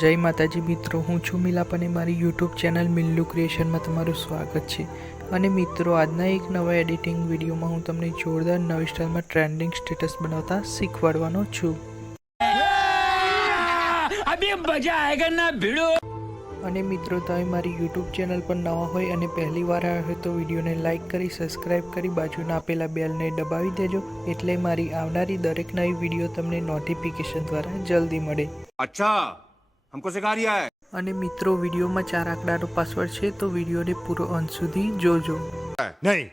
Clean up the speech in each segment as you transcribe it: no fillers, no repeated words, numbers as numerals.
जय माताजी मित्रों, हूँ छू मिलाप અને મારી યુટ્યુબ ચેનલ મિલ્લુ ક્રિએશનમાં તમારું સ્વાગત છે। અને મિત્રો, આજના એક નવા એડિટિંગ વિડીયોમાં હું તમને જોરદાર નવી સ્ટાઇલમાં ટ્રેન્ડિંગ સ્ટેટસ બનાવતા શીખવાડવાનો છું। અભી મજા આયેગા ના ભીડો। અને મિત્રો, તમે મારી યુટ્યુબ ચેનલ પર નવા હોય અને પહેલી વાર આવ્યા હોય તો વિડીયોને લાઇક કરી, સબસ્ક્રાઇબ કરી, બાજુના આપેલા બેલને દબાવી દેજો, એટલે મારી આવનારી દરેક નવી વિડીયો તમને નોટિફિકેશન દ્વારા જલ્દી મળે। अच्छा, हमको सिखा रिया है। અને મિત્રો, વિડીયોમાં 4 આંકડાનો પાસવર્ડ છે, તો વિડીયોને પૂરો અંત સુધી જોજો। नहीं।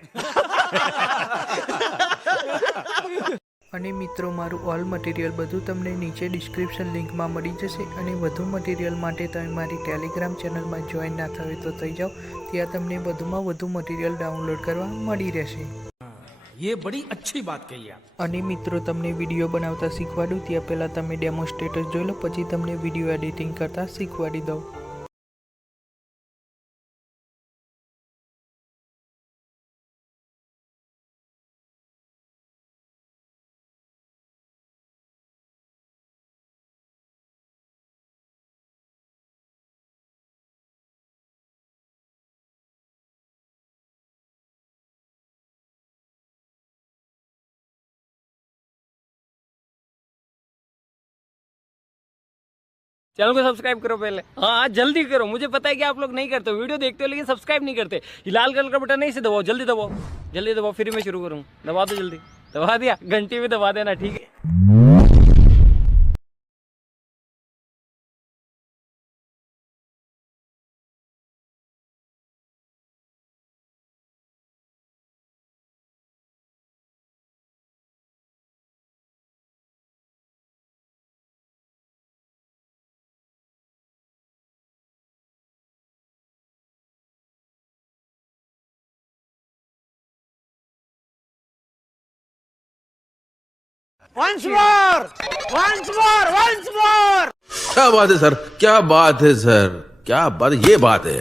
અને મિત્રો, મારું ઓલ મટીરિયલ બધું તમને નીચે ડિસ્ક્રિપ્શન લિંકમાં મળી જશે। અને વધુ મટીરિયલ માટે તમે મારી ટેલિગ્રામ ચેનલમાં જોઈન ના થયો તો થઈ જાઓ, ત્યાં તમને વધુમાં વધુ મટીરિયલ ડાઉનલોડ કરવા મળી રહેશે। ये बड़ी अच्छी बात कही आप। અને મિત્રો, તમને વિડીયો બનાવતા શીખવાડું ત્યાં પહેલાં તમે ડેમો સ્ટેટસ જોઈ લો, પછી તમને વિડીયો એડિટિંગ કરતા શીખવાડી દઉં। चैनल को सब्सक्राइब करो पहले। हाँ, जल्दी करो। मुझे पता है कि आप लोग नहीं करते, वीडियो देखते हो लेकिन सब्सक्राइब नहीं करते। ये लाल कलर का बटन नहीं से दबाओ, जल्दी दबाओ, जल्दी दबाओ, फिर मैं शुरू करूँ। दबा दो जल्दी। दबा दिया, घंटी भी दबा देना, ठीक है। Once more, once more, once more। क्या बात है सर, क्या बात है सर, क्या बात, ये बात है।